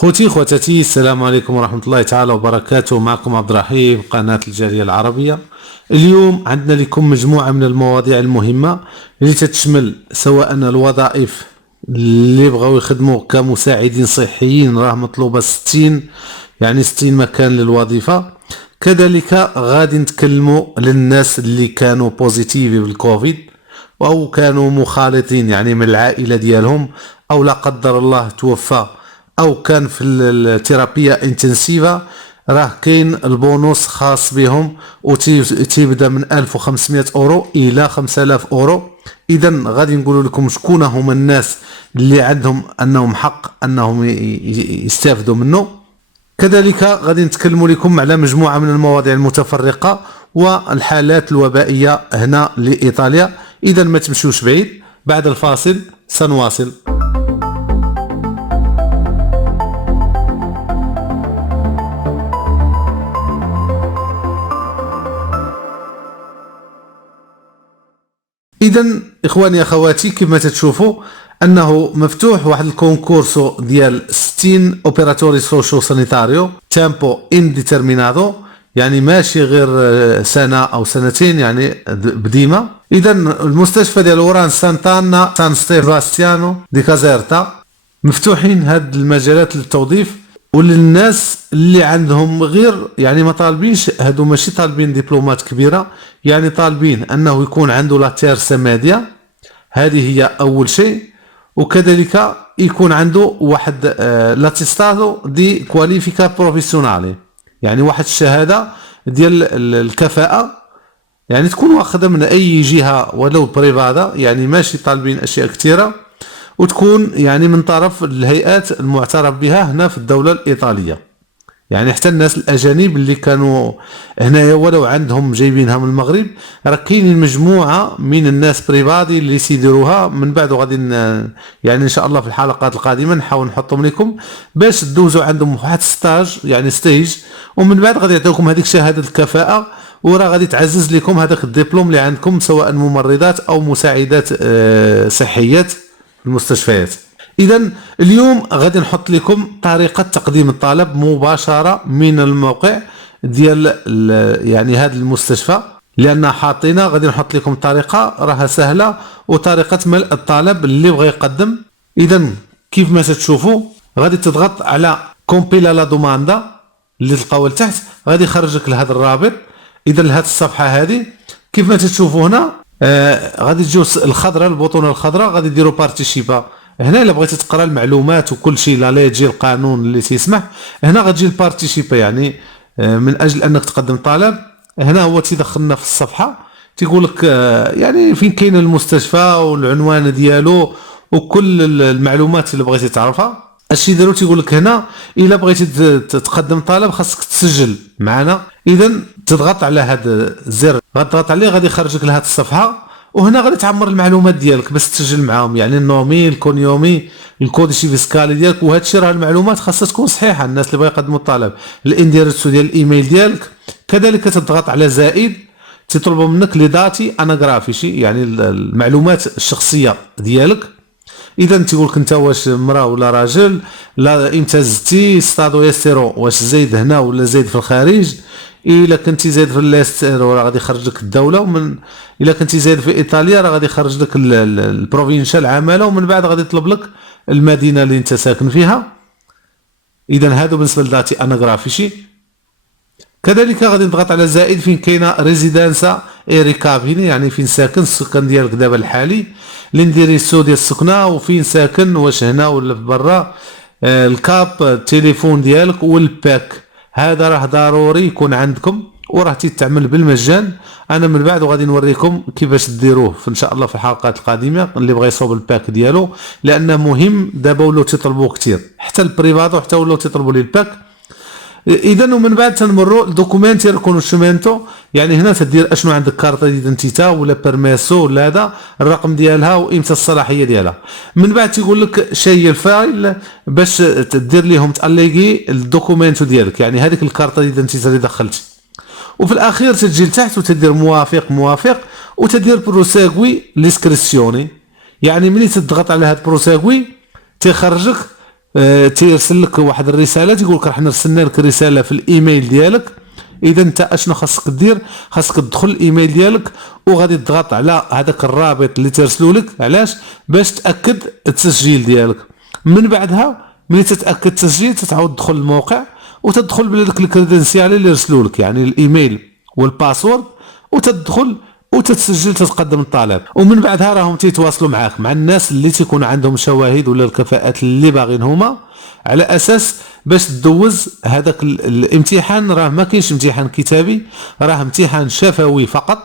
خوتي خواتاتي، السلام عليكم ورحمة الله تعالى وبركاته. معكم عبد الرحيم، قناة الجالية العربية. اليوم عندنا لكم مجموعة من المواضيع المهمة اللي تتشمل سواء الوظائف اللي بغاو يخدموا كمساعدين صحيين، راه مطلوبة 60 يعني 60 مكان للوظيفة. كذلك غادي نتكلموا للناس اللي كانوا بوزيتيف بالكوفيد او كانوا مخالطين يعني من العائلة ديالهم، او لا قدر الله توفى او كان في الثيرابيا انتنسيفا، راه كاين البونوس خاص بهم وتيبدا من 1500 اورو الى 5000 اورو. اذا غادي نقول لكم شكون هما الناس اللي عندهم انهم حق انهم يستافدوا منه. كذلك غادي نتكلموا لكم على مجموعة من المواضيع المتفرقة والحالات الوبائية هنا لإيطاليا. اذا ما تمشوش بعيد، بعد الفاصل سنواصل. اذا اخواني اخواتي، كما تتشوفوا انه مفتوح واحد الكونكورسو ديال 60 اوبيراتوري سوشيو سانيتاريو تيمبو انديترمينادو، يعني ماشي غير سنه او سنتين، يعني بديمه. اذا المستشفى ديال اوران سانتانا سان ستيفاستيانو دي كازيرتا مفتوحين هاد المجالات للتوظيف وللناس اللي عندهم غير، يعني ما طالبينش، هادو ماشي طالبين دبلومات كبيره، يعني طالبين انه يكون عنده لا تيرسا ميديا، هذه هي اول شيء. وكذلك يكون عنده واحد لاتيستادو دي كواليفيكا بروفيسيونالي، يعني واحد الشهاده ديال الكفاءه، يعني تكون واخده من اي جهه ولو بريفادا، يعني ماشي طالبين اشياء كثيره، وتكون يعني من طرف الهيئات المعترف بها هنا في الدولة الإيطالية. يعني حتى الناس الأجانب اللي كانوا هنايا ولو عندهم جايبينها من المغرب، راه كاينين مجموعة من الناس بريفادي اللي سيديروها من بعد، وغادي يعني إن شاء الله في الحلقات القادمة نحاول نحطهم لكم باش تدوزوا عندهم واحد ستاج، يعني ستيج، ومن بعد غادي يعطيوكم هذيك شهادة الكفاءة، وراه غادي تعزز لكم هذاك الدبلوم اللي عندكم سواء ممرضات أو مساعدات صحيات المستشفيات. اذا اليوم غادي نحط لكم طريقه تقديم الطلب مباشره من الموقع ديال يعني هذا المستشفى، لان حاطينه غادي نحط لكم طريقه راها سهله وطريقه ملء الطلب اللي بغى يقدم. اذا كيف ما تشوفوا غادي تضغط على كومبيلا لا دوماندا اللي تلقاوها لتحت، غادي يخرج لك لهذا الرابط. اذا لهذه الصفحه هذه كيف ما تشوفوا هنا غادي تجيو الخضراء، البطونه الخضراء، غادي ديروا بارتيشيبا. هنا الا بغيتي تقرا المعلومات وكل شيء، لا يجي القانون اللي تيسمح، هنا غتجي البارتيشيبا، يعني من اجل انك تقدم طلب. هنا هو تيدخلنا في الصفحه، تيقول لك يعني فين كاين المستشفى والعنوان ديالو وكل المعلومات اللي بغيتي تعرفها. الشيء دارو تيقول لك هنا الا بغيتي تقدم طلب خاصك تسجل معنا. اذا تضغط على هذا الزر، غتضغط عليه غادي يخرج لك لهذه الصفحه، وهنا غادي تعمر المعلومات ديالك باش تسجل معاهم، يعني النومي، الكونيومي، الكوديشي فيسكالي ديالك، وهذا الشيء راه المعلومات خاصها تكون صحيحه. الناس اللي بغا يقدموا الطلب، الانديرسو ديال الايميل ديالك، كذلك تضغط على زائد، تطلبوا منك لي داتي اناغرافيشي، يعني المعلومات الشخصيه ديالك. اذا تيقول لك انت واش مراه ولا راجل، لا امتى زدتي، ستادو استيرو واش زايد هنا ولا زايد في الخارج، الا كنتي زايد في الاستيرو راه غادي يخرج لك الدوله، ومن الا كنتي زايد في ايطاليا راه غادي يخرج لك البروفينشال العماله، ومن بعد غادي يطلب لك المدينه اللي انت ساكن فيها. اذا هادو بالنسبه لداتي اناغرافيشي. كذلك غادي نضغط على زائد فين كاينه ريزيدانسا اي ريكابيني، يعني فين ساكن السكن ديالك دابا الحالي، الانديريسو ديال السكنه وفين ساكن، واش هنا ولا في برا، الكاب، التليفون ديالك والباك، هذا راه ضروري يكون عندكم وراه تيتعمل بالمجان. انا من بعد غادي نوريكم كيفاش ديروه ان شاء الله في الحلقات القادمه، اللي بغى يصوب الباك ديالو، لانه مهم. دابا ولاو تيطلبوه كثير، حتى البريفاتو حتى ولاو تيطلبوا لي الباك. اذا ومن بعد تنمروا الدوكومنتي ريكونوشمنتو، يعني هنا تدير اشنو عندك، كارتا ديدنتيتا ولا بيرميسو ولا هذا الرقم ديالها وامتى الصلاحيه ديالها. من بعد تيقول لك شي الفايل باش تدير ليهم تاليغي الدوكومنتو ديالك، يعني هذيك الكارتا ديدنتيتا اللي دخلتي، وفي الاخير تجي لتحت وتدير موافق وتدير بروسيغوي ليسكريسيوني، يعني ملي تضغط على هاد بروسيغوي تيخرجك تيرسل لك واحد الرساله تيقول لك راح نرسلنا لك رساله في الايميل ديالك. اذا انت اشنو خاصك دير؟ خاصك تدخل الايميل ديالك وغادي تضغط على هذاك الرابط اللي ترسلوا لك. علاش؟ باش تاكد التسجيل ديالك. من بعدها ملي تتاكد التسجيل تتعاود تدخل الموقع وتدخل بداك الكريدنسيال اللي رسلوا لك، يعني الايميل والباسورد، وتدخل وتتسجل تتقدم الطلب. ومن بعدها راهم تيتواصلوا معاك مع الناس اللي تيكون عندهم شواهد ولا الكفاءات اللي باغين هما، على اساس باش تدوز هذاك الامتحان. راه ما كاينش امتحان كتابي، راه امتحان شفوي فقط،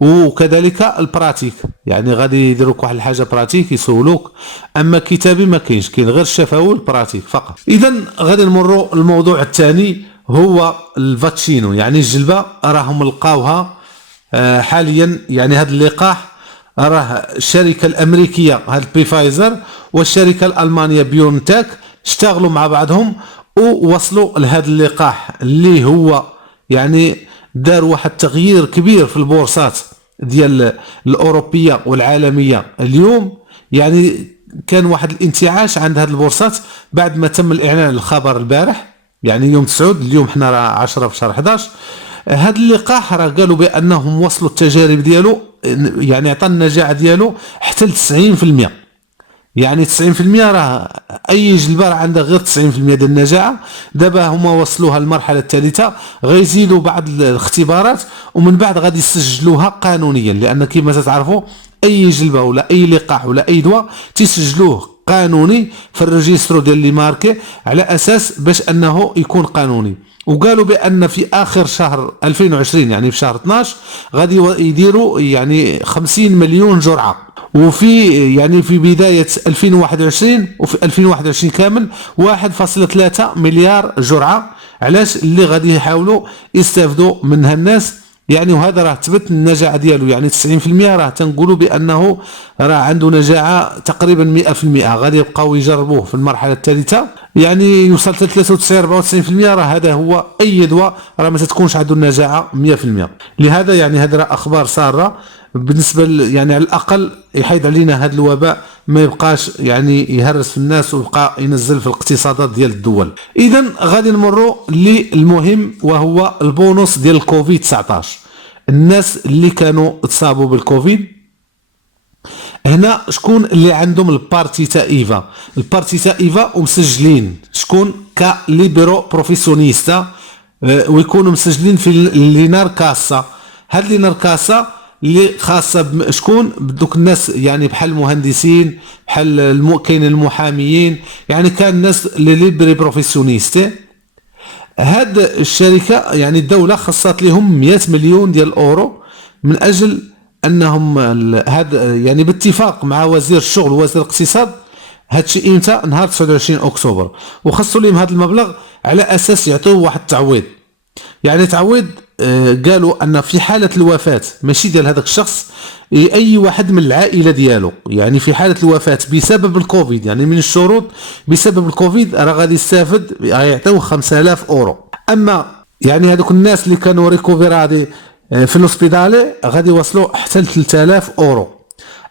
وكذلك البراتيك، يعني غادي يديروك واحد الحاجه براتيك يسولوك، اما كتابي ما كاينش، كاين غير الشفوي والبراتيك فقط. اذا غادي نمروا الموضوع الثاني هو الفاتشينو، يعني الجلبه راهم لقاوها حاليا. يعني هذا اللقاح راه الشركه الامريكيه هاد بيفايزر والشركه الالمانيه بيونتاك اشتغلوا مع بعضهم ووصلوا لهذا اللقاح اللي هو يعني دار واحد التغيير كبير في البورصات ديال الاوروبيه والعالميه اليوم. يعني كان واحد الانتعاش عند هذه البورصات بعد ما تم الاعلان الخبر البارح، يعني يوم 9، اليوم حنا راه 10 في شهر 11. هذا اللقاح راه قالوا بانهم وصلوا التجارب ديالو، يعني عطى النجاعه ديالو حتى ل 90%. يعني 90% راه اي جلبه راه عندها غير 90% ديال النجاعه. دابا هما وصلوها المرحله الثالثه، غيزيدوا بعض الاختبارات ومن بعد غادي يسجلوها قانونيا، لان كما تعرفوا اي جلبه ولا اي لقاح ولا اي دواء تيسجلوه قانوني في الريجسترو ديال لي ماركي على اساس باش انه يكون قانوني. وقالوا بان في اخر شهر 2020 يعني في شهر 12 غادي يديروا يعني 50 مليون جرعه، وفي يعني في بدايه 2021 وفي 2021 كامل 1.3 مليار جرعه. علاش؟ اللي غادي يحاولوا يستافدوا منها الناس. يعني وهذا راه تثبت النجاعه ديالو، يعني 90% راه تنقولوا بانه راه عنده نجاعه تقريبا 100%. غادي يبقاو يجربوه في المرحله الثالثه، يعني يوصل 93 94%. راه هذا هو اي دواء راه ما تكونش عنده النجاعه 100%. لهذا يعني هذا راه اخبار ساره بالنسبه يعني على الاقل يحيد علينا هذا الوباء، ما يبقاش يعني يهرس في الناس ويبقى ينزل في الاقتصادات ديال الدول. اذا غادي نمروا للمهم وهو البونص ديال الكوفيد 19. الناس اللي كانوا تصابوا بالكوفيد هنا شكون اللي عندهم البارتيتا ايفا؟ البارتيتا ايفا ومسجلين شكون كليبرو بروفيسيونيستا، ويكونوا مسجلين في لينار كاسا. هاد لينار كاسا اللي خاصه شكون بدوك الناس، يعني بحال المهندسين، بحال كاين المحاميين، يعني كان الناس اللي ليبري بروفيسيونيستي. هاد الشركه يعني الدوله خصت لهم 100 مليون ديال الاورو من اجل انهم هذا يعني باتفاق مع وزير الشغل ووزير الاقتصاد. هادشي امتى؟ نهار 29 اكتوبر، وخصوا لهم هذا المبلغ على اساس يعطيو واحد التعويض. يعني تعويض قالوا ان في حاله الوفاه ماشي ديال هذاك الشخص، اي واحد من العائله ديالو، يعني في حاله الوفاه بسبب الكوفيد، يعني من الشروط بسبب الكوفيد راه غادي يستافد يعطيو 5000 اورو. اما يعني هذوك الناس اللي كانوا ريكوفيرادي في الهوسبيتالي غادي يوصلوا حتى ل 3000 اورو.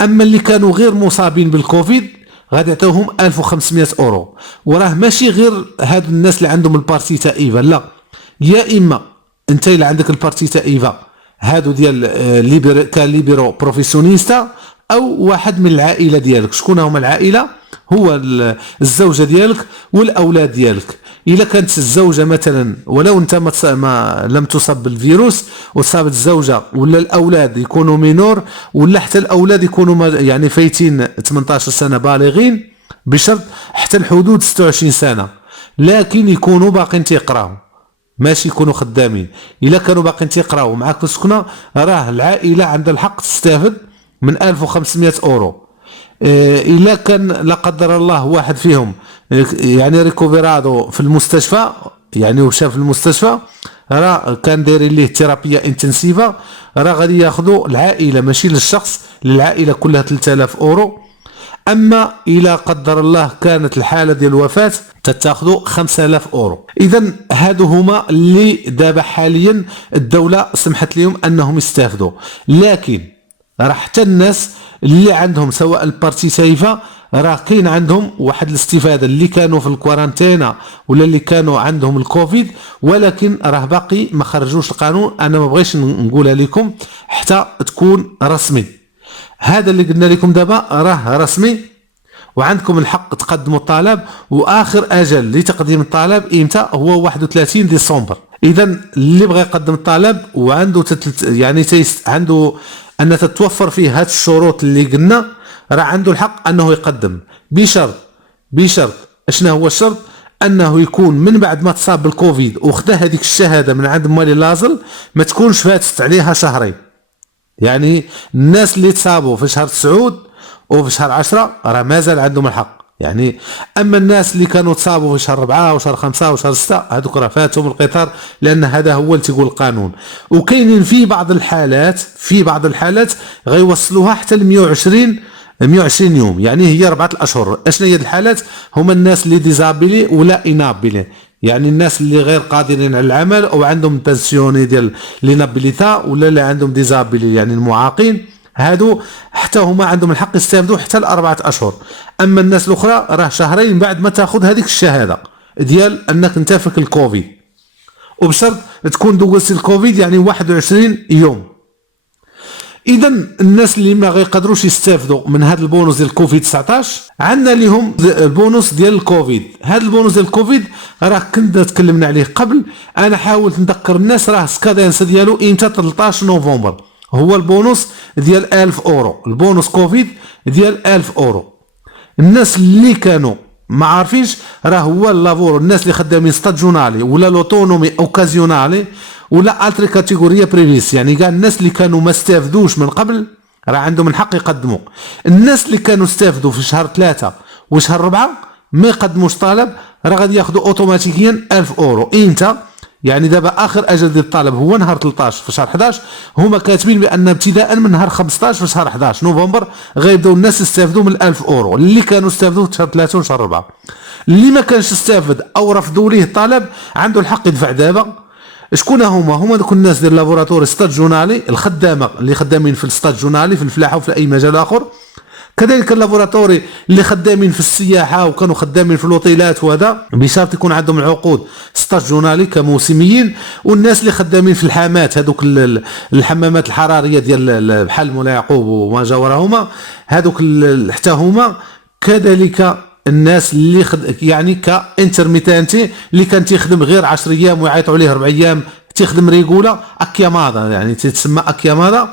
اما اللي كانوا غير مصابين بالكوفيد غادي يعطيوهم 1500 اورو. وراه ماشي غير هاد الناس اللي عندهم البارتيتا ايفا، لا، يا اما انت اللي عندك البارتيتا ايفا هادو ديال كاليبرو بروفيسيونيستا، او واحد من العائله ديالك. شكون هما العائله؟ هو الزوجه ديالك والاولاد ديالك. الا كانت الزوجه مثلا ولو انت ما لم تصب بالفيروس وصابت الزوجه ولا الاولاد يكونوا مينور، ولا حتى الاولاد يكونوا يعني فايتين 18 سنه بالغين، بشرط حتى الحدود 26 سنه، لكن يكونوا باقين تيقراو ماشي يكونوا خدامين. الا كانوا باقين تيقراو معاك في السكنه راه العائله عندها الحق تستافد من 1500 اورو. الا كان لا قدر الله واحد فيهم يعني ريكوفيرادو في المستشفى، يعني وشاف في المستشفى راه كان دايرين ليه ثيرابيا انتنسيفا، راه غادي ياخذوا العائله ماشي للشخص، للعائله كلها 3000 اورو. اما الى قدر الله كانت الحاله ديال الوفاه تتاخذوا 5000 اورو. اذا هادو هما اللي دابا حاليا الدوله سمحت لهم انهم يستافدوا. لكن راه حتى الناس اللي عندهم سواء البارتي سايفه راه كاين عندهم واحد الاستفاده اللي كانوا في الكوارانتينا ولا اللي كانوا عندهم الكوفيد، ولكن راه باقي ما خرجوش القانون. انا ما بغيش نقولها لكم حتى تكون رسمي. هذا اللي قلنا لكم دابا راه رسمي، وعندكم الحق تقدموا الطلب، واخر اجل لتقديم الطلب امتى؟ هو 31 ديسمبر. اذا اللي بغى يقدم الطلب وعنده يعني عنده ان تتوفر فيه هذه الشروط اللي قلنا، راه عنده الحق انه يقدم بشرط اشنا هو الشرط؟ انه يكون من بعد ما تصاب بالكوفيد وخدا هذيك الشهاده من عند مالي لازل ما تكونش فاتت عليها شهرين. يعني الناس اللي تصابوا في شهر 9 وفي شهر 10 راه مازال عندهم الحق. يعني اما الناس اللي كانوا تصابوا في شهر 4 وشهر 5 وشهر 6 هذوك راه فاتهم القطار، لان هذا هو اللي تيقول القانون. وكاينين في بعض الحالات غيوصلوها حتى ل 120 يوم، يعني هي 4 اشهر. اشنا هي الحالات؟ هما الناس اللي ديزابيلي ولا انابيلي، يعني الناس اللي غير قادرين على العمل او عندهم بنسيوني ديال لينابيليتا ولا اللي عندهم ديزابيلي يعني المعاقين، هادو حتى هما عندهم الحق يستافدوا حتى ل4 اشهر. اما الناس الاخرى راه شهرين بعد ما تاخذ هذيك الشهاده ديال انك انت فيك الكوفيد، وبشرط تكون دوزتي الكوفيد يعني 21 يوم. اذا الناس اللي ما غيقدروش يستافدوا من هذا البونوس ديال الكوفيد 19 عندنا لهم البونوس ديال الكوفيد. هذا البونوس ديال الكوفيد راه كنا تكلمنا عليه قبل. انا حاولت نذكر الناس راه سكادانس ديالو امتى؟ 13 نوفمبر. هو البونوس ديال 1000 اورو، البونوس كوفيد ديال 1000 اورو. الناس اللي كانوا ما عارفينش راه هو اللافور، الناس اللي خدامين ستاجونالي ولا لوتونومي اوكازيونالي ولا التري كاتيجوريا بريفيس، يعني كاع الناس اللي كانوا ما استافدوش من قبل راه عندهم الحق يقدموا. الناس اللي كانوا استافدوا في شهر 3 وشهر 4 ما يقدموش طلب، راه غادي ياخذوا اوتوماتيكيا 1000 اورو. امتى؟ يعني دابا اخر اجل ديال الطلب هو نهار 13 في شهر 11. هما كاتبين بان ابتداء من نهار 15 في شهر 11 نوفمبر غيبداو الناس يستافدوا من 1000 اورو اللي كانوا استافدوا في شهر 3 وشهر 4. اللي ما كانش استافد او رفضوا ليه الطلب عنده الحق يدفع دابا. شكون هما دوك الناس ديال لابوراتوري ستاد جونالي، الخدامه اللي خدامين في الستاد جونالي في الفلاحه وفي اي مجال اخر، كذلك اللابوراتوري اللي خدامين في السياحه وكانوا خدامين في الاوتيلات، وهذا بشرط يكون عندهم العقود ستاج جونالي كموسميين. والناس اللي خدامين في الحامات، هذوك الحمامات الحراريه ديال بحال مولا يعقوب وما جاورهما، هذوك حتى هما كذلك الناس اللي يعني كانترميتانتي اللي كان تيخدم غير 10 ايام ويعيطوا عليه 4 ايام تيخدم ريغولا اكيامادا، يعني تتسمى اكيامادا.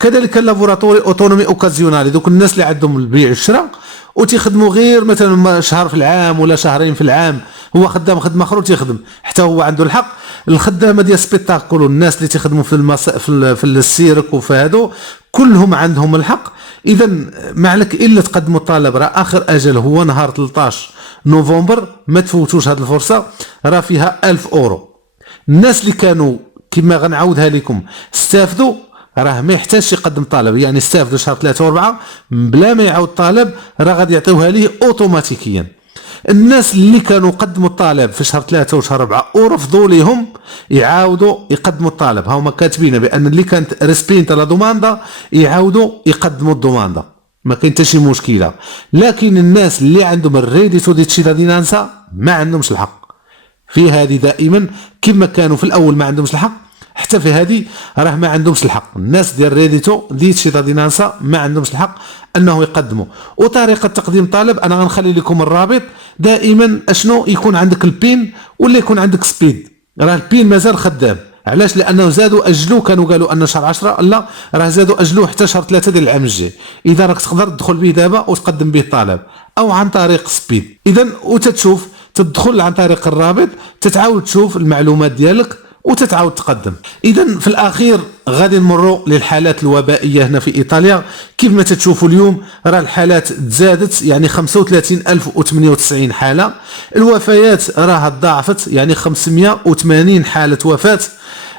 كذلك اللابوراتوري اوتونومي اوكازيونالي، دوك الناس اللي عندهم البيع والشراء وتيخدموا غير مثلا شهر في العام ولا شهرين في العام، هو خدام خدمه اخرى وتيخدم، حتى هو عنده الحق. الخدامه ديال سبيتاكل والناس اللي تيخدموا في السيرك وفي هادو كلهم عندهم الحق. اذا ما عليك الا تقدموا الطلب، راه اخر اجل هو نهار 13 نوفمبر، ما تفوتوش هذه الفرصه، راه فيها 1000 اورو. الناس اللي كانوا كما غنعاودها لكم استافدوا راه ما يحتاجش يقدم طلب، يعني استافدوا شهر 3 و4 بلا ما يعاود طلب راه غادي يعطيوها ليه اوتوماتيكيا. الناس اللي كانوا قدموا الطلب في شهر 3 وشهر 4 ورفضوا ليهم يعاودوا يقدموا الطلب، هما كاتبين بان اللي كانت ريسبينتا لا دوماندا يعاودوا يقدموا الدوماندا، ما كاين حتى شي مشكله. لكن الناس اللي عندهم الريديتو دي تشيتادينانسا ما عندهمش الحق في هذه. دائما كما كانوا في الاول ما عندهمش الحق، حتى في هذه راه ما عندهمش الحق. الناس ديال ريديتو دي تشيتادينانسا ما عندهمش الحق انه يقدموا. وطريقه تقديم الطلب انا غنخلي لكم الرابط. دائما اشنو يكون عندك البين ولا يكون عندك سبيد، راه البين مازال خدام. علاش؟ لانه زادوا اجلوا، كانوا قالوا ان شهر 10 لا راه زادوا اجلوه حتى شهر 3 ديال العام الجاي. اذا راك تقدر تدخل به دابا وتقدم به الطلب او عن طريق سبيد. اذا وتتشوف تدخل عن طريق الرابط، تتعاود تشوف المعلومات ديالك وتتعاود تقدم. اذا في الاخير غادي نمروا للحالات الوبائيه هنا في ايطاليا. كيف ما تتشوفوا اليوم راه الحالات تزادت، يعني 35098 حاله. الوفيات راه تضاعفت، يعني 580 حاله وفاه.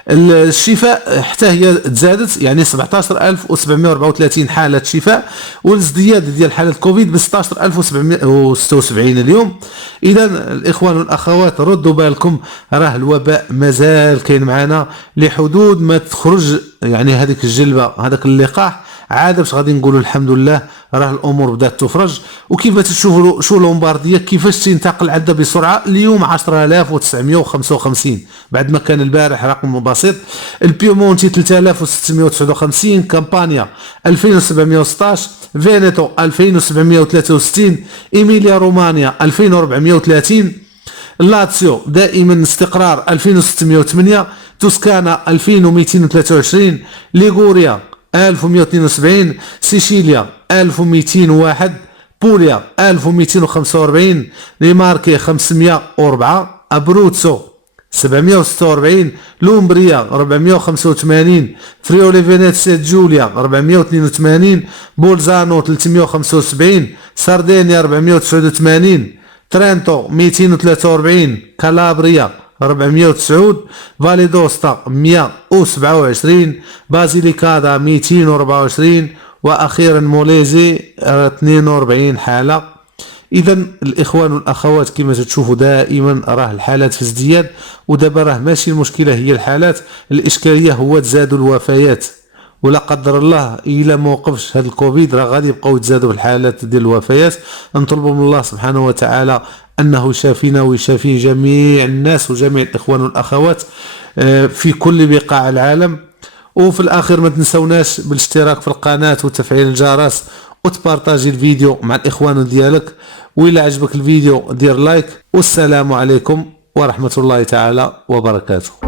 الشفاء حتى هي تزادت، يعني 17734 حالة شفاء، والازدياد ديال حالة كوفيد ب 16776 اليوم. اذا الاخوان والاخوات ردوا بالكم، راه الوباء مازال كاين معنا لحدود ما تخرج يعني هذيك الجلبة، هذاك اللقاح عاد باش غادي نقولوا الحمد لله راه الامور بدات تفرج. وكيف تشوفوا شو لومبارديا كيفاش تنتقل عندها بسرعه اليوم 10955 بعد ما كان البارح رقم بسيط. البيمونتي 3659، كامبانيا 2716، فينيتو 2763، ايميليا رومانيا 2430، لاتسيو دائما استقرار 2608، توسكانا 2223، ليغوريا 1172، سيشيليا 1201، بوليا 1245، ريماركي 504، ابروتسو 746، لومبريا 485، فريولي فينيسيا جوليا 482، بولزانو 375، ساردينيا 489، ترينتو 243، كالابريا 409، فاليدوستا 127، بازيليكادا 224، واخيرا موليزي 42 حاله. اذا الاخوان والاخوات كما تشوفوا دائما راه الحالات في ازدياد، ودابا راه ماشي المشكله هي الحالات، الاشكاليه هو تزادوا الوفيات، ولا قدر الله الى ما وقفش هذا الكوفيد راه غادي يبقاو يتزادوا الحالات ديال الوفيات. نطلبوا من الله سبحانه وتعالى انه يشافينا ويشافي جميع الناس وجميع الاخوان والاخوات في كل بقاع العالم. وفي الاخير ما تنسوناش بالاشتراك في القناه وتفعيل الجرس وتبارطاجي الفيديو مع الاخوان ديالك، وإلا عجبك الفيديو دير لايك. والسلام عليكم ورحمه الله تعالى وبركاته.